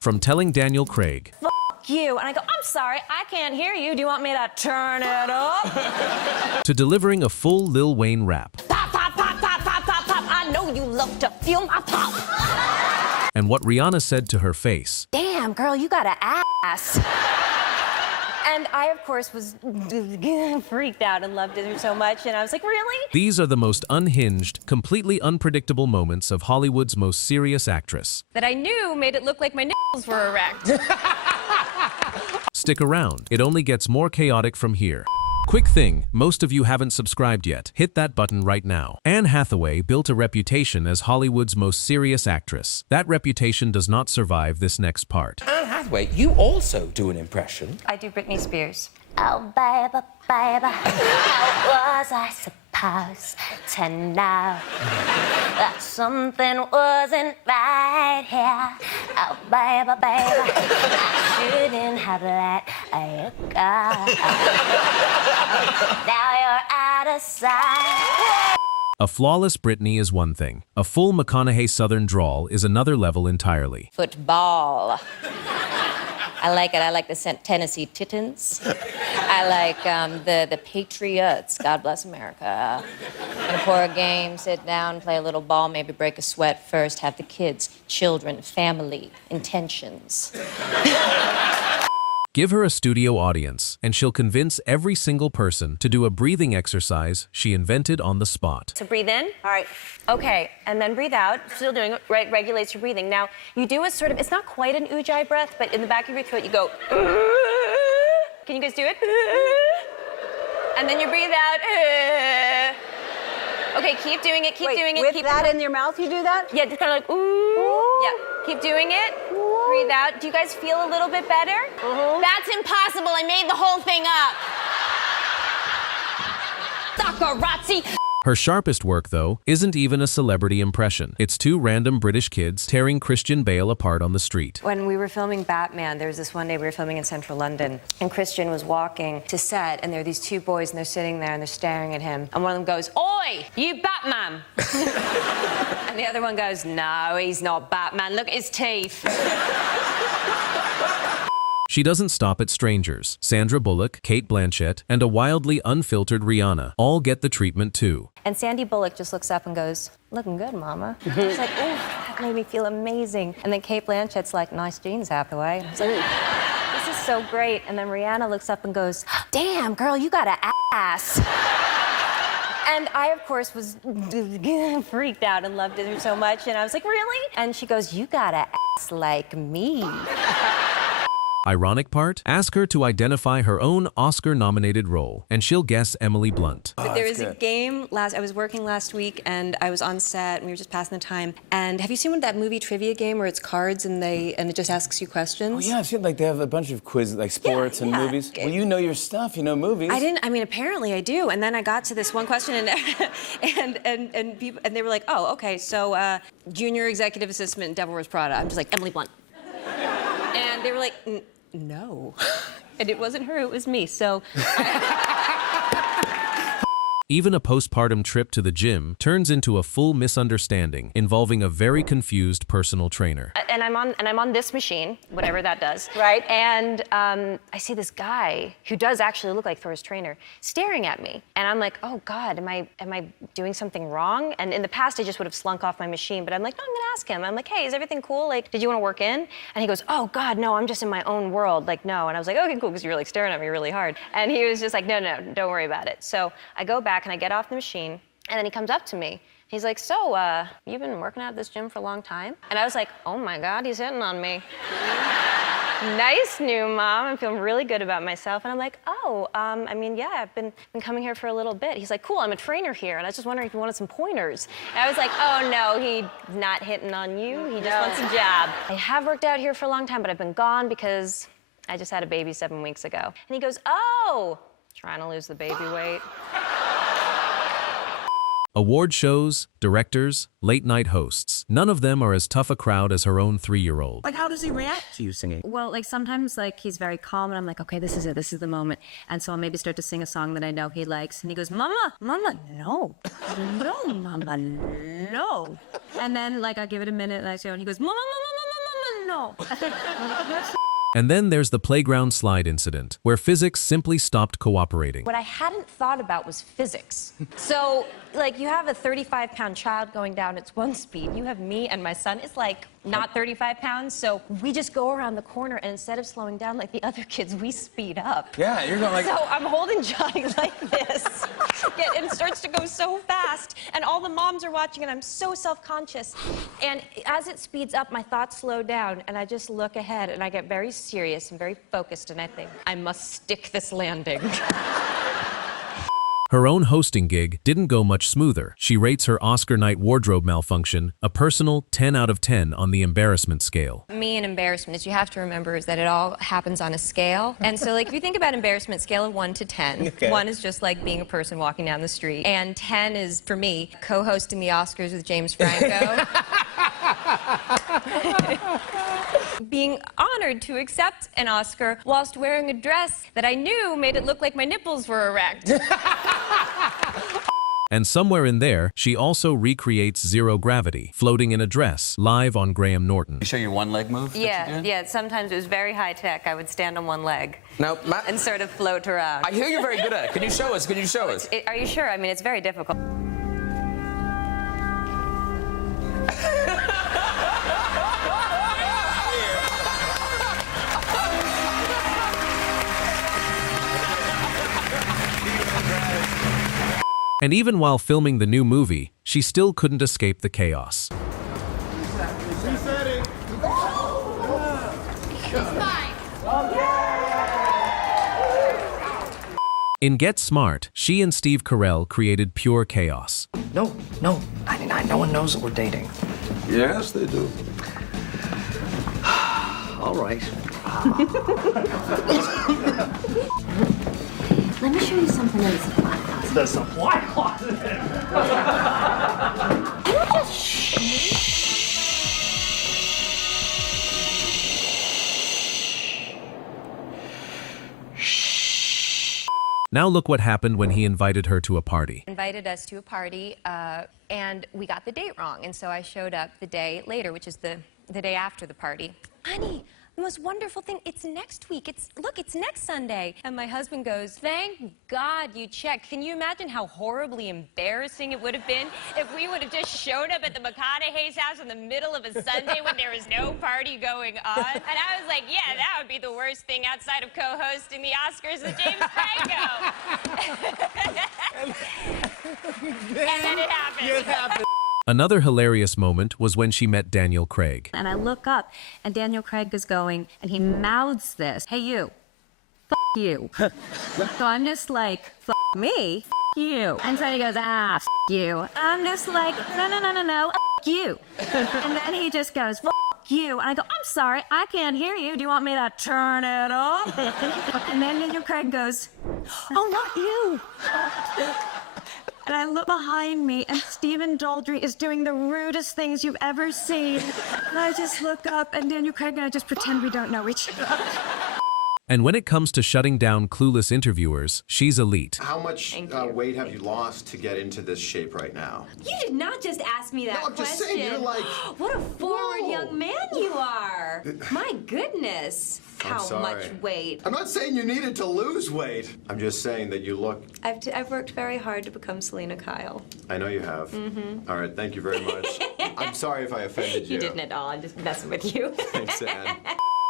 From telling Daniel Craig, "F you," and I go, "I'm sorry, I can't hear you. Do you want me to turn it up?" to delivering a full Lil Wayne rap. Pop, pop, pop, pop, pop, pop, pop. I know you love to feel my pop. And what Rihanna said to her face. "Damn, girl, you got an ass." And I, of course, was freaked out and loved it so much. And I was like, really? These are the most unhinged, completely unpredictable moments of Hollywood's most serious actress. That I knew made it look like my nipples were erect. Stick around. It only gets more chaotic from here. Quick thing, most of you haven't subscribed yet. Hit that button right now. Anne Hathaway built a reputation as Hollywood's most serious actress. That reputation does not survive this next part. Anne Hathaway, you also do an impression. I do Britney Spears. Oh, baby, baby, how was I supposed to know that something wasn't right here? Oh, baby, baby, I shouldn't have let you go. Now you're out of sight. A flawless Britney is one thing. A full McConaughey Southern drawl is another level entirely. Football. I like it. I like the Tennessee Titans. I like the Patriots. God bless America. Before a game, sit down, play a little ball, maybe break a sweat first, have the kids, children, family, intentions. Give her a studio audience, and she'll convince every single person to do a breathing exercise she invented on the spot. So breathe in. All right. Okay, and then breathe out. Still doing it, right? Regulates your breathing. Now, you do a sort of, it's not quite an ujjayi breath, but in the back of your throat, you go, can you guys do it? And then you breathe out. Okay, keep doing it, keep doing it. With keep that in your mouth, you do that? Yeah, just kind of like, ooh. Yeah, keep doing it. Breathe out. Do you guys feel a little bit better? That's impossible. I made the whole thing up. Saccharazzi. Her sharpest work, though, isn't even a celebrity impression. It's two random British kids tearing Christian Bale apart on the street. When we were filming Batman, there was this one day we were filming in central London, and Christian was walking to set, and there were these two boys, and they're sitting there, and they're staring at him, and one of them goes, "Oi, you Batman!" And the other one goes, "No, he's not Batman. Look at his teeth." She doesn't stop at strangers. Sandra Bullock, Kate Blanchett, and a wildly unfiltered Rihanna all get the treatment too. And Sandy Bullock just looks up and goes, "Looking good, Mama." I was like, "Oh, that made me feel amazing." And then Kate Blanchett's like, "Nice jeans, Hathaway." I was like, "This is so great." And then Rihanna looks up and goes, "Damn, girl, you got an ass." And I, of course, was freaked out and loved it so much. And I was like, really? And she goes, "You got an ass like me." Ironic part? Ask her to identify her own Oscar-nominated role, and she'll guess Emily Blunt. There was a game I was working last week, and I was on set, and we were just passing the time. And have you seen that movie trivia game where it's cards and it just asks you questions? Oh yeah, I've seen like they have a bunch of quizzes, like sports and movies. Well, you know your stuff, you know movies. I mean, apparently I do. And then I got to this one question, and people, and they were like, "Oh, okay, so junior executive assistant in Devil Wears Prada." I'm just like, "Emily Blunt." And they were like, "No." And it wasn't her, it was me, so. Even a postpartum trip to the gym turns into a full misunderstanding involving a very confused personal trainer. And I'm on this machine, whatever that does. Right. And I see this guy who does actually look like Thor's trainer staring at me, and I'm like, oh God, am I doing something wrong? And in the past, I just would have slunk off my machine, but I'm like, no, I'm gonna ask him. I'm like, hey, is everything cool? Like, did you want to work in? And he goes, oh God, no, I'm just in my own world. Like, no. And I was like, okay, cool, because you were like staring at me really hard. And he was just like, no, don't worry about it. So I go back and I get off the machine, and then he comes up to me. He's like, so, you've been working out at this gym for a long time? And I was like, oh my God, he's hitting on me. Nice new mom. I'm feeling really good about myself. And I'm like, oh, I mean, yeah, I've been coming here for a little bit. He's like, cool, I'm a trainer here, and I was just wondering if you wanted some pointers. And I was like, oh no, he's not hitting on you. He just wants a job. I have worked out here for a long time, but I've been gone because I just had a baby 7 weeks ago. And he goes, oh, trying to lose the baby weight. Award shows, directors, late-night hosts. None of them are as tough a crowd as her own 3-year-old. Like, how does he react to you singing? Well, like sometimes like he's very calm, and I'm like, okay, this is it, this is the moment. And so I'll maybe start to sing a song that I know he likes, and he goes, Mama, no, Mama, no. And then like I give it a minute, and I say, and he goes, Mama, no. And then there's the playground slide incident, where physics simply stopped cooperating. What I hadn't thought about was physics. So, like, you have a 35-pound child going down its one speed. You have me and my son. It's like not 35 pounds. So we just go around the corner, and instead of slowing down like the other kids, we speed up. Yeah, you're going like... So I'm holding Johnny like this, and it starts to go so fast, and all the moms are watching, and I'm so self-conscious. And as it speeds up, my thoughts slow down, and I just look ahead, and I get very serious and very focused, and I think, I must stick this landing. Her own hosting gig didn't go much smoother. She rates her Oscar night wardrobe malfunction a personal 10 out of 10 on the embarrassment scale. Me and embarrassment, is you have to remember, is that it all happens on a scale. And so, like, if you think about embarrassment, scale of 1 to 10. Okay. 1 is just like being a person walking down the street. And 10 is, for me, co-hosting the Oscars with James Franco. Being honored to accept an Oscar whilst wearing a dress that I knew made it look like my nipples were erect. And somewhere in there, she also recreates zero gravity, floating in a dress, live on Graham Norton. You show your one leg move? Yeah, sometimes it was very high tech. I would stand on one leg Now, Matt, and sort of float around. I hear you're very good at it. Can you show us? Can you show us? Are you sure? I mean, it's very difficult. And even while filming the new movie, she still couldn't escape the chaos. In Get Smart, she and Steve Carell created pure chaos. No, 99. No one knows that we're dating. Yes, they do. All right. Let me show you something in the supply closet. The supply closet. You just Now look what happened when he invited her to a party. Invited us to a party, and we got the date wrong. And so I showed up the day later, which is the day after the party. Honey, the most wonderful thing, it's next week. Look, it's next Sunday. And my husband goes, thank God you checked. Can you imagine how horribly embarrassing it would have been if we would have just showed up at the McConaughey's house in the middle of a Sunday when there was no party going on? And I was like, yeah, that would be the worst thing outside of co-hosting the Oscars with James Franco. And then it happened. Another hilarious moment was when she met Daniel Craig. And I look up, and Daniel Craig is going, and he mouths this, hey, you, f*** you. So I'm just like, f*** me, f*** you. And so he goes, f*** you. I'm just like, no, f*** you. And then he just goes, f*** you. And I go, I'm sorry, I can't hear you. Do you want me to turn it off? And then Daniel Craig goes, oh, not you. And I look behind me, and Stephen Daldry is doing the rudest things you've ever seen. And I just look up, and Daniel Craig and I just pretend we don't know each other. And when it comes to shutting down clueless interviewers, she's elite. How much weight have you lost to get into this shape right now? You did not just ask me that No, I'm question. just saying, you're like... What a forward young man you are. My goodness. I'm How sorry. much weight. I'm not saying you needed to lose weight. I'm just saying that you look... I've worked very hard to become Selena Kyle. I know you have. All right, thank you very much. I'm sorry if I offended you. You didn't at all. I'm just messing with you. Thanks, Anne.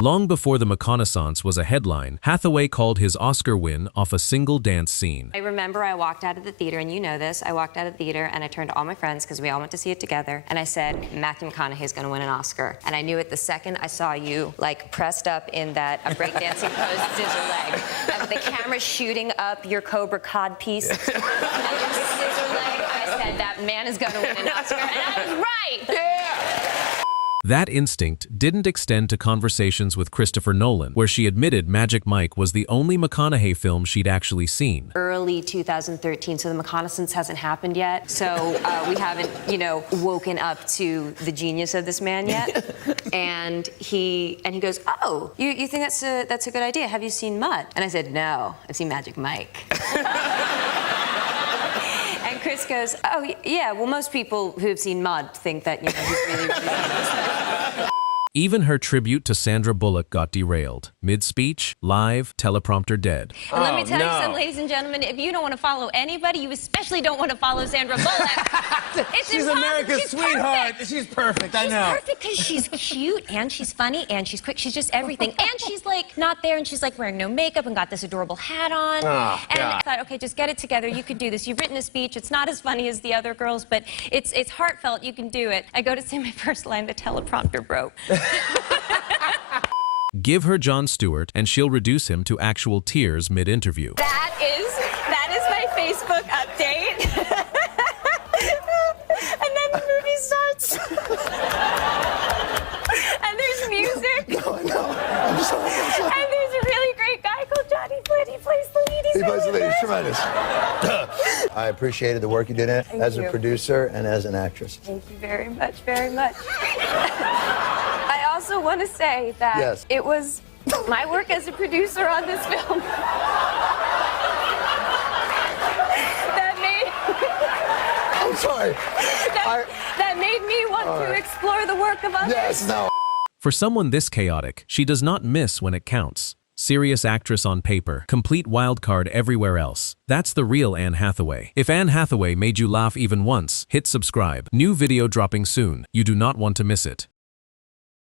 Long before The Reconnaissance was a headline, Hathaway called his Oscar win off a single dance scene. I remember I walked out of the theater, and you know this. I walked out of the theater, and I turned to all my friends, because we all went to see it together, and I said, Matthew McConaughey's going to win an Oscar. And I knew it the second I saw you, like, pressed up in that breakdancing pose, scissor leg. And with the camera shooting up your Cobra cod piece. And your scissor leg, I said, that man is going to win an Oscar. And I was right! Yeah! That instinct didn't extend to conversations with Christopher Nolan, where she admitted Magic Mike was the only McConaughey film she'd actually seen. Early 2013, so the reconnaissance hasn't happened yet. So we haven't, woken up to the genius of this man yet. And he goes, oh, you think that's a good idea? Have you seen Mud? And I said, no, I've seen Magic Mike. And Chris goes, oh, yeah, well, most people who have seen Mud think that, he's really Even her tribute to Sandra Bullock got derailed. Mid-speech, live, teleprompter dead. And let me tell you something, ladies and gentlemen, if you don't want to follow anybody, you especially don't want to follow Sandra Bullock. She's America's sweetheart. She's perfect, I know. She's perfect because she's cute, and she's funny, and she's quick. She's just everything. And she's, like, not there, and she's, like, wearing no makeup and got this adorable hat on. Oh, and God. I thought, okay, just get it together. You could do this. You've written a speech. It's not as funny as the other girls, but it's heartfelt. You can do it. I go to say my first line, the teleprompter broke. Give her Jon Stewart, and she'll reduce him to actual tears mid-interview. That is my Facebook update. And then the movie starts. And there's music. No, I know. I'm sorry. And there's a really great guy called Johnny Flynn. He plays the lead. He plays the lead. He's tremendous. I appreciated the work you did in it as a producer and as an actress. Thank you very much, very much. I also want to say that Yes. it was my work as a producer on this film that made I'm sorry. that made me want to explore the work of others. Yes, no. For someone this chaotic, she does not miss when it counts. Serious actress on paper, complete wildcard everywhere else. That's the real Anne Hathaway. If Anne Hathaway made you laugh even once, hit subscribe. New video dropping soon. You do not want to miss it.